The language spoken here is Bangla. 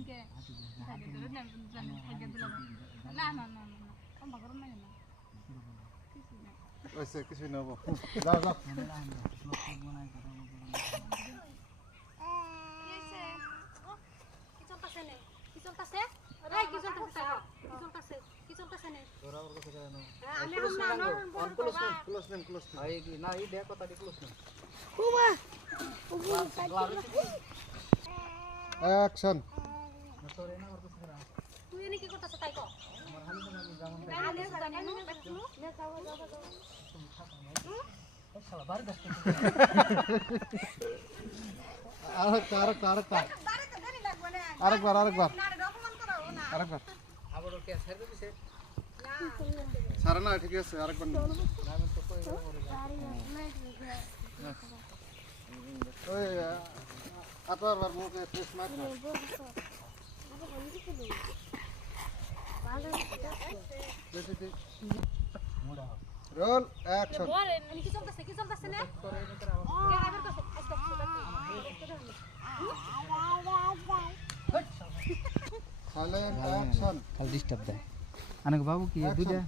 কে খাইতে ধরে না খাইতে দিলাম না না না না কম করুন না না কিছু না ওইসে কিছু না বাবু যাও যাও অ্যাকশন তুই এনে কি করতেছ তাই কো আরেকবার সারা না ঠিক আছে আরেকবার ওই আতবার মুখে ফেস মার রোল অ্যাকশন কি চলতেছে না সাইলেন্ট অ্যাকশন খালি ডিস্টার্ব দেয় আনেক বাবু কি দুইটা